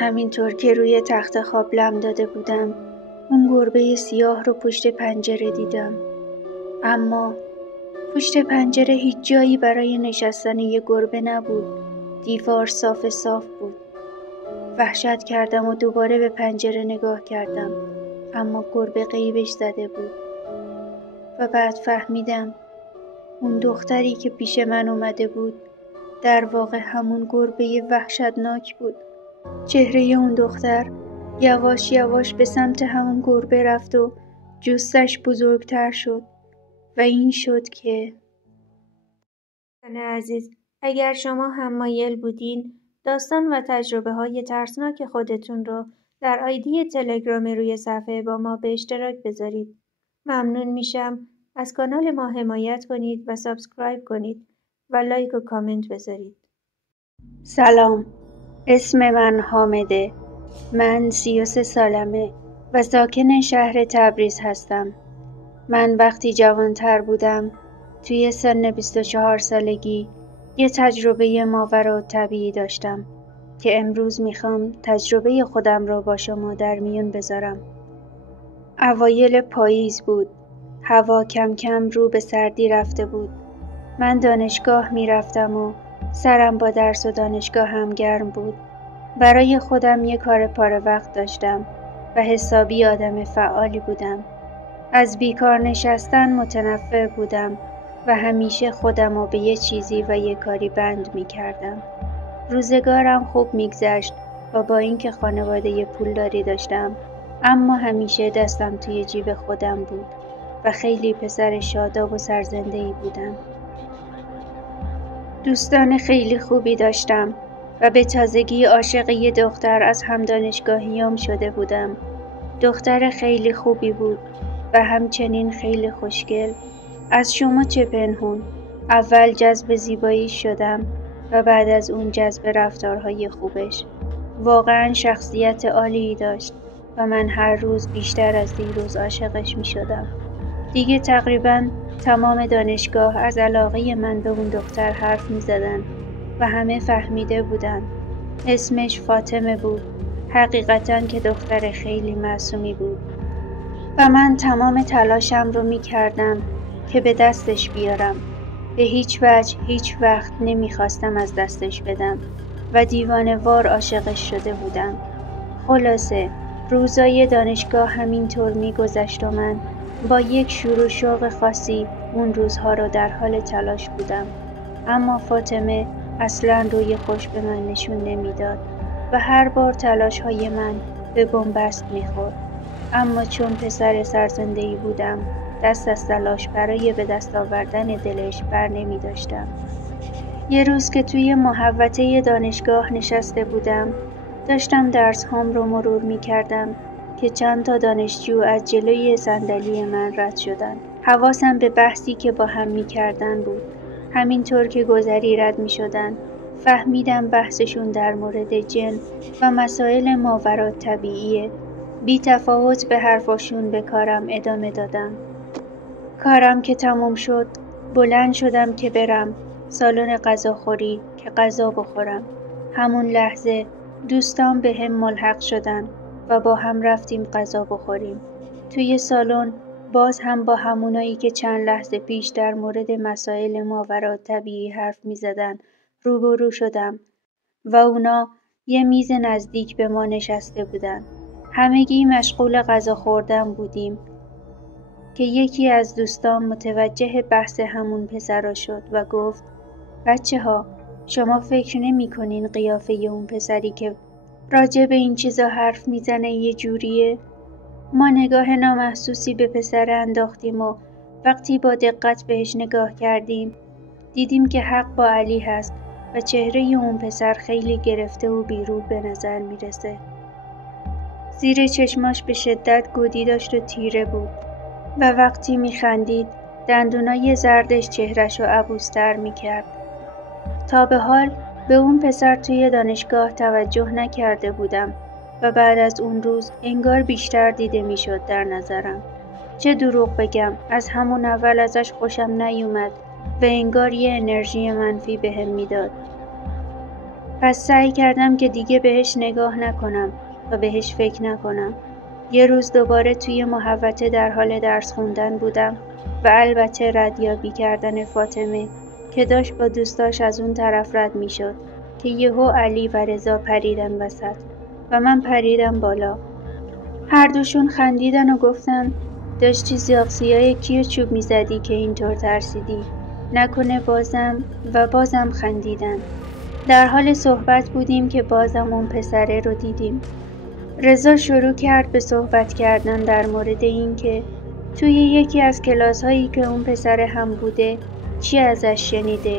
همینطور که روی تخت خواب لم داده بودم اون گربه سیاه رو پشت پنجره دیدم. اما پشت پنجره هیچ جایی برای نشستن یه گربه نبود. دیوار صاف بود. وحشت کردم و دوباره به پنجره نگاه کردم، اما گربه غیبش زده بود. و بعد فهمیدم اون دختری که پیش من اومده بود در واقع همون گربه وحشتناک بود. چهره اون دختر یواش یواش به سمت همون گربه رفت و جثه‌اش بزرگتر شد و این شد که عزیز، اگر شما هم مایل بودین داستان و تجربه‌های ترسناک خودتون رو در آیدی تلگرام روی صفحه با ما به اشتراک بذارید. ممنون میشم از کانال ما حمایت کنید و سابسکرایب کنید و لایک و کامنت بذارید. سلام، اسم من حامده. من 33 سالمه و ساکن شهر تبریز هستم. من وقتی جوانتر بودم توی سن 24 سالگی یه تجربه ماورالطبیعی داشتم که امروز میخوام تجربه خودم رو با شما در میون بذارم. اوایل پاییز بود. هوا کم کم رو به سردی رفته بود. من دانشگاه میرفتم و سرم با درس و دانشگاه هم گرم بود. برای خودم یه کار پاره وقت داشتم و حسابی آدم فعالی بودم. از بیکار نشستن متنفر بودم و همیشه خودم رو به یه چیزی و یه کاری بند می کردم. روزگارم خوب میگذشت و با اینکه خانواده پولداری داشتم اما همیشه دستم توی جیب خودم بود و خیلی پسر شاداب و سرزنده‌ای بودم. دوستان خیلی خوبی داشتم و به تازگی عاشق یه دختر از هم دانشگاهیام شده بودم. دختر خیلی خوبی بود و همچنین خیلی خوشگل. از شما چه پنهون؟ اول جذب زیبایی شدم و بعد از اون جذب رفتارهای خوبش. واقعا شخصیت عالی داشت و من هر روز بیشتر از دیروز عاشقش می شدم. دیگه تقریبا تمام دانشگاه از علاقه من به اون دختر حرف می زدن و همه فهمیده بودن. اسمش فاطمه بود. حقیقتاً که دختر خیلی معصومی بود و من تمام تلاشم رو می کردم که به دستش بیارم. به هیچ وجه هیچ وقت نمیخواستم از دستش بدم و دیوانه‌وار عاشقش شده بودم. خلاصه روزای دانشگاه همینطور میگذشت و من با یک شور و شوق خاصی اون روزها رو در حال تلاش بودم. اما فاطمه اصلاً روی خوش به من نشون نمیداد و هر بار تلاش‌های من به بنبست میخورد. اما چون پسر سرزنده‌ای بودم دست از تلاش برای به دست آوردن دلش بر نمی داشتم. یه روز که توی محوطه دانشگاه نشسته بودم داشتم درس هام رو مرور می کردم که چند تا دانشجو از جلوی صندلی من رد شدن. حواسم به بحثی که با هم می کردن بود. همینطور که گذری رد می شدن فهمیدم بحثشون در مورد جن و مسائل ماورالطبیعیه. بی تفاوت به حرفاشون به کارم ادامه دادم. کارم که تموم شد بلند شدم که برم سالن غذاخوری که غذا بخورم. همون لحظه دوستان به هم ملحق شدن و با هم رفتیم غذا بخوریم. توی سالن باز هم با همونایی که چند لحظه پیش در مورد مسائل ماورالطبیعی حرف می زدن روبرو شدم و اونا یه میز نزدیک به ما نشسته بودن. همگی مشغول غذا خوردن بودیم که یکی از دوستان متوجه بحث همون پسرا شد و گفت بچه‌ها شما فکر نمی‌کنین قیافه اون پسری که راجع به این چیزا حرف میزنه یه جوریه؟ ما نگاه نامحسوسی به پسر انداختیم و وقتی با دقت بهش نگاه کردیم دیدیم که حق با علی هست و چهره اون پسر خیلی گرفته و بی‌روح به نظر میرسه. زیر چشماش به شدت گودی داشت و تیره بود و وقتی میخندید دندونای زردش چهرهشو عبوس‌تر میکرد. تا به حال به اون پسر توی دانشگاه توجه نکرده بودم و بعد از اون روز انگار بیشتر دیده میشد در نظرم. چه دروغ بگم، از همون اول ازش خوشم نیومد و انگار یه انرژی منفی بهم میداد. پس سعی کردم که دیگه بهش نگاه نکنم و بهش فکر نکنم. یه روز دوباره توی محوطه در حال درس خوندن بودم و البته ردیابی کردن فاطمه که داشت با دوستاش از اون طرف رد می شد که یهو علی و رضا پریدن وسط و من پریدم بالا. هر دوشون خندیدن و گفتن داشتی زاغسیای کیو چوب می زدی که اینطور ترسیدی؟ نکنه بازم خندیدن. در حال صحبت بودیم که بازم اون پسره رو دیدیم. رضا شروع کرد به صحبت کردن در مورد این که توی یکی از کلاس‌هایی که اون پسره هم بوده چی ازش شنیده.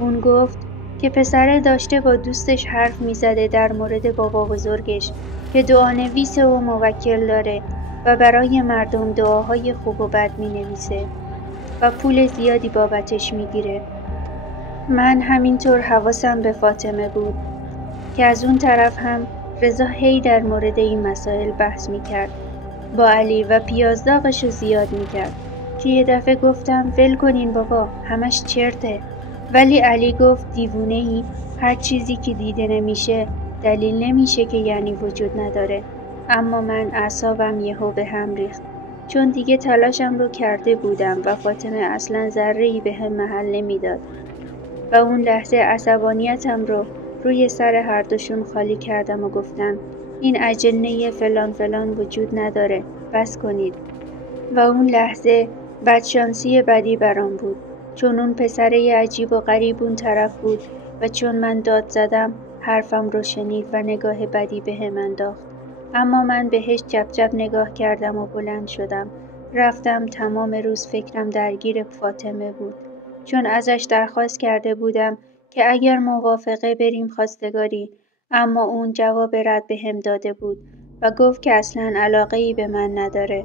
اون گفت که پسره داشته با دوستش حرف میزده در مورد بابا بزرگش که دعانویس و موکل داره و برای مردم دعاهای خوب و بد مینویسه و پول زیادی بابتش میگیره. من همینطور حواسم به فاطمه بود که از اون طرف هم رضا هی در مورد این مسائل بحث میکرد با علی و پیازداغشو زیاد میکرد که یه دفعه گفتم ول کنین بابا همش چرته. ولی علی گفت دیوونه ای، هر چیزی که دیده نمیشه دلیل نمیشه که یعنی وجود نداره. اما من اعصابم یهو به هم ریخت چون دیگه تلاشم رو کرده بودم و فاطمه اصلا ذره‌ای به هم محل نمیداد و اون لحظه عصبانیتم رو روی سر هر دوشون خالی کردم و گفتم این اجنه فلان فلان وجود نداره، بس کنید. و اون لحظه بدشانسی بدی برام بود چون اون پسره عجیب و غریب اون طرف بود و چون من داد زدم حرفم رو شنید و نگاه بدی به هم انداخت. اما من بهش جب نگاه کردم و بلند شدم. رفتم. تمام روز فکرم درگیر فاطمه بود چون ازش درخواست کرده بودم که اگر موافقه بریم خواستگاری، اما اون جواب رد به هم داده بود و گفت که اصلاً علاقه‌ای به من نداره.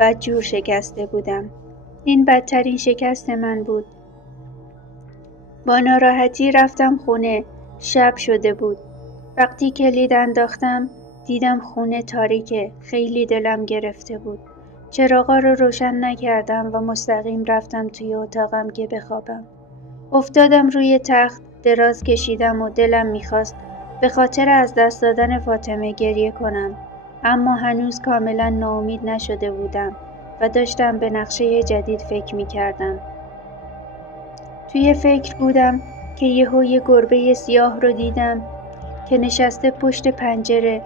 بدجور شکسته بودم. این بدترین شکست من بود. با ناراحتی رفتم خونه. شب شده بود. وقتی کلید انداختم دیدم خونه تاریکه. خیلی دلم گرفته بود. چراغا رو روشن نکردم و مستقیم رفتم توی اتاقم که بخوابم. افتادم روی تخت، دراز کشیدم و دلم میخواست به خاطر از دست دادن فاطمه گریه کنم، اما هنوز کاملا ناامید نشده بودم و داشتم به نقشه جدید فکر میکردم. توی فکر بودم که یهو یه گربه سیاه رو دیدم که نشسته پشت پنجره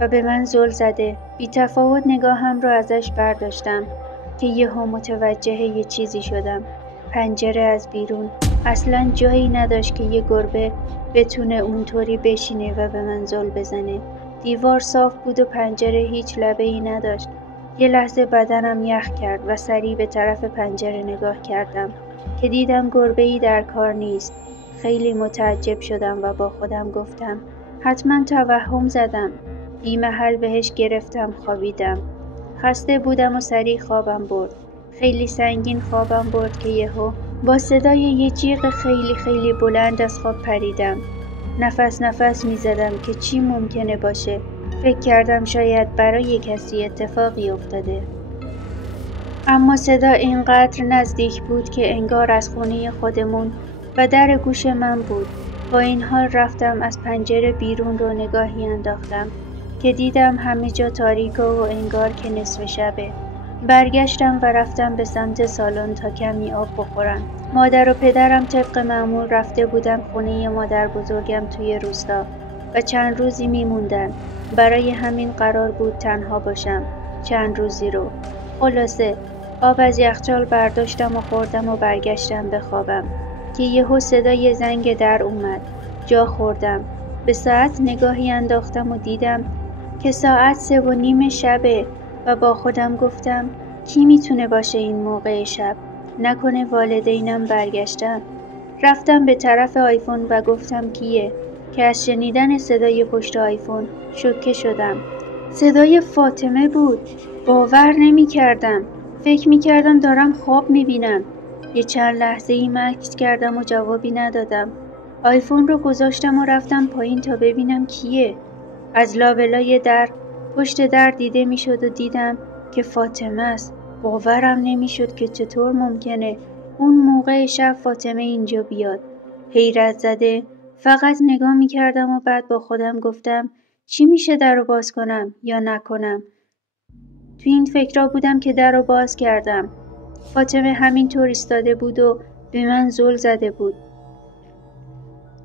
و به من زل زده. بی تفاوت نگاهم رو ازش برداشتم که یهو متوجه یه چیزی شدم. پنجره از بیرون اصلاً جایی نداشت که یه گربه بتونه اونطوری بشینه و به من زل بزنه. دیوار صاف بود و پنجره هیچ لبه‌ای نداشت. یه لحظه بدنم یخ کرد و سریع به طرف پنجره نگاه کردم که دیدم گربه‌ای در کار نیست. خیلی متعجب شدم و با خودم گفتم حتما توهم زدم. بی محل بهش گرفتم خوابیدم. خسته بودم و سریع خوابم برد. خیلی سنگین خوابم برد که یهو با صدای یه جیغ خیلی خیلی بلند از خواب پریدم. نفس می زدم که چی ممکنه باشه. فکر کردم شاید برای کسی اتفاقی افتاده. اما صدا اینقدر نزدیک بود که انگار از خونه خودمون و در گوش من بود. با این حال رفتم از پنجره بیرون رو نگاهی انداختم که دیدم همه جا تاریک و انگار که نصف شبه. برگشتم و رفتم به سمت سالن تا کمی آب بخورم. مادر و پدرم طبق معمول رفته بودن خونه مادر بزرگم توی روستا و چند روزی میموندن. برای همین قرار بود تنها باشم چند روزی رو. خلاصه آب از یخچال برداشتم و خوردم و برگشتم به خوابم که یهو صدای زنگ در اومد. جا خوردم. به ساعت نگاهی انداختم و دیدم که ساعت 3:30 شبه و با خودم گفتم کی میتونه باشه این موقع شب؟ نکنه والدینم برگشتن. رفتم به طرف آیفون و گفتم کیه؟ که از شنیدن صدای پشت آیفون شوکه شدم. صدای فاطمه بود. باور نمی کردم. فکر می کردم دارم خواب می بینم. یه چند لحظه ای مکث کردم و جوابی ندادم. آیفون رو گذاشتم و رفتم پایین تا ببینم کیه. از لابلای در پشت در دیده می شد و دیدم که فاطمه است. باورم نمی شد که چطور ممکنه اون موقع شب فاطمه اینجا بیاد. حیرت زده فقط نگاه می‌کردم و بعد با خودم گفتم چی میشه در رو باز کنم یا نکنم. تو این فکرها بودم که در رو باز کردم. فاطمه همینطور ایستاده بود و به من زل زده بود.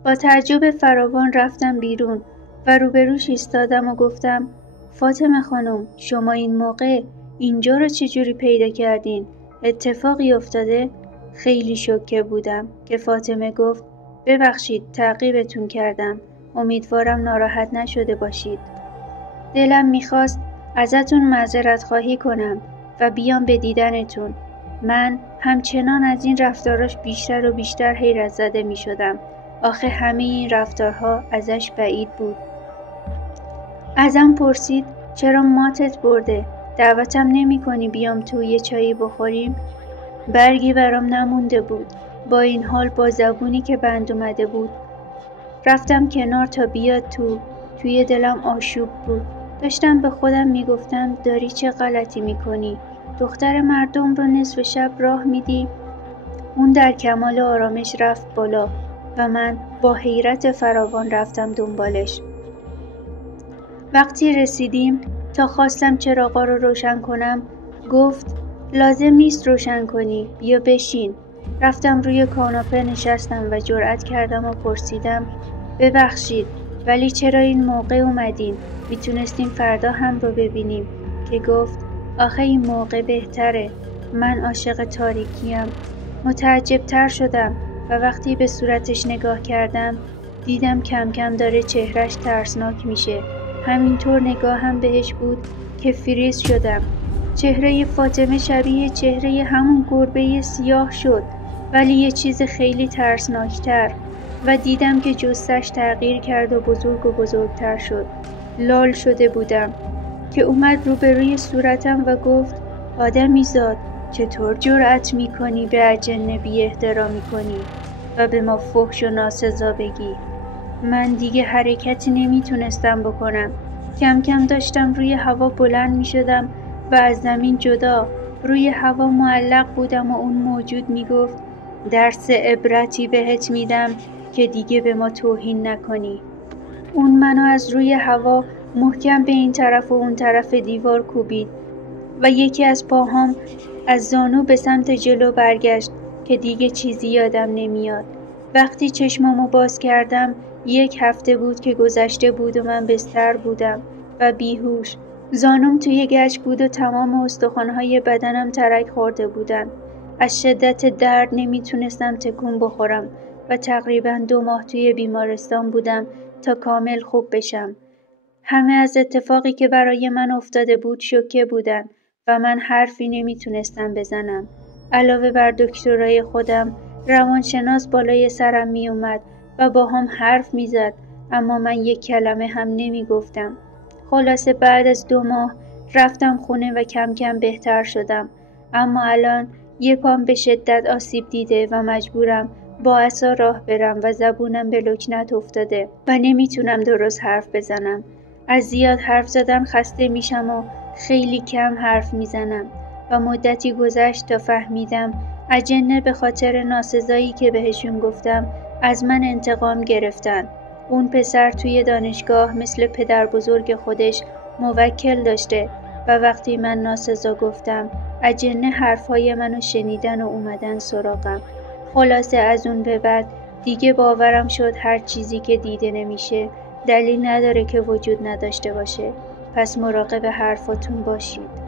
با تعجب فراوان رفتم بیرون و روبروش ایستادم و گفتم فاطمه خانم، شما این موقع اینجا رو چجوری پیدا کردین؟ اتفاقی افتاده؟ خیلی شوکه بودم که فاطمه گفت ببخشید تعقیبتون کردم. امیدوارم ناراحت نشده باشید. دلم میخواست ازتون معذرت خواهی کنم و بیام به دیدنتون. من همچنان از این رفتاراش بیشتر و بیشتر حیرت زده میشدم. آخه همه این رفتارها ازش بعید بود. ازم پرسید چرا ماتت برده؟ دعوتم نمی کنی بیام تو یه چایی بخوریم؟ برگی برام نمونده بود. با این حال با زبونی که بند اومده بود رفتم کنار تا بیاد توی دلم آشوب بود. داشتم به خودم میگفتم داری چه غلطی میکنی؟ دختر مردم رو نصف شب راه میدی؟ اون در کمال آرامش رفت بالا و من با حیرت فراوان رفتم دنبالش. وقتی رسیدیم تا خواستم چراغا رو روشن کنم گفت لازم نیست روشن کنی، بیا بشین. رفتم روی کاناپه نشستم و جرأت کردم و پرسیدم ببخشید ولی چرا این موقع اومدین؟ میتونستیم فردا هم رو ببینیم. که گفت آخه این موقع بهتره، من عاشق تاریکیم. متعجب تر شدم و وقتی به صورتش نگاه کردم دیدم کم کم داره چهرش ترسناک میشه. همینطور نگاهم بهش بود که فریز شدم. چهره فاطمه شبیه چهره همون گربه سیاه شد ولی یه چیز خیلی ترسناکتر و دیدم که جثه‌اش تغییر کرد و بزرگ و بزرگتر شد. لال شده بودم که اومد روبروی صورتم و گفت آدمیزاد چطور جرأت میکنی به اجنه بی احترامی کنی و به ما فحش و ناسزا بگی؟ من دیگه حرکتی نمیتونستم بکنم. کم کم داشتم روی هوا بلند میشدم و از زمین جدا روی هوا معلق بودم و اون موجود میگفت درس عبرتی بهت میدم که دیگه به ما توهین نکنی. اون منو از روی هوا محکم به این طرف و اون طرف دیوار کوبید و یکی از پاهام از زانو به سمت جلو برگشت که دیگه چیزی یادم نمیاد. وقتی چشمامو باز کردم 1 هفته بود که گذشته بود و من بستر بودم و بیهوش. زانوم توی گچ بود و تمام استخوان‌های بدنم ترک خورده بودن. از شدت درد نمیتونستم تکون بخورم و تقریباً 2 ماه توی بیمارستان بودم تا کامل خوب بشم. همه از اتفاقی که برای من افتاده بود شوکه بودن و من حرفی نمیتونستم بزنم. علاوه بر دکترای خودم، روانشناس بالای سرم می اومد و با هم حرف می زد اما من 1 کلمه هم نمی گفتم. خلاصه بعد از 2 ماه رفتم خونه و کم کم بهتر شدم. اما الان 1 پام به شدت آسیب دیده و مجبورم با عصا راه برم و زبونم به لکنت افتاده و نمیتونم درست حرف بزنم. از زیاد حرف زدن خسته میشم و خیلی کم حرف میزنم و مدتی گذشت تا فهمیدم اجنه به خاطر ناسزایی که بهشون گفتم از من انتقام گرفتن. اون پسر توی دانشگاه مثل پدر بزرگ خودش موکل داشته و وقتی من ناسزا گفتم اجنه حرفهای منو شنیدن و اومدن سراغم. خلاصه از اون به بعد دیگه باورم شد هر چیزی که دیده نمیشه دلیل نداره که وجود نداشته باشه. پس مراقب حرفاتون باشید.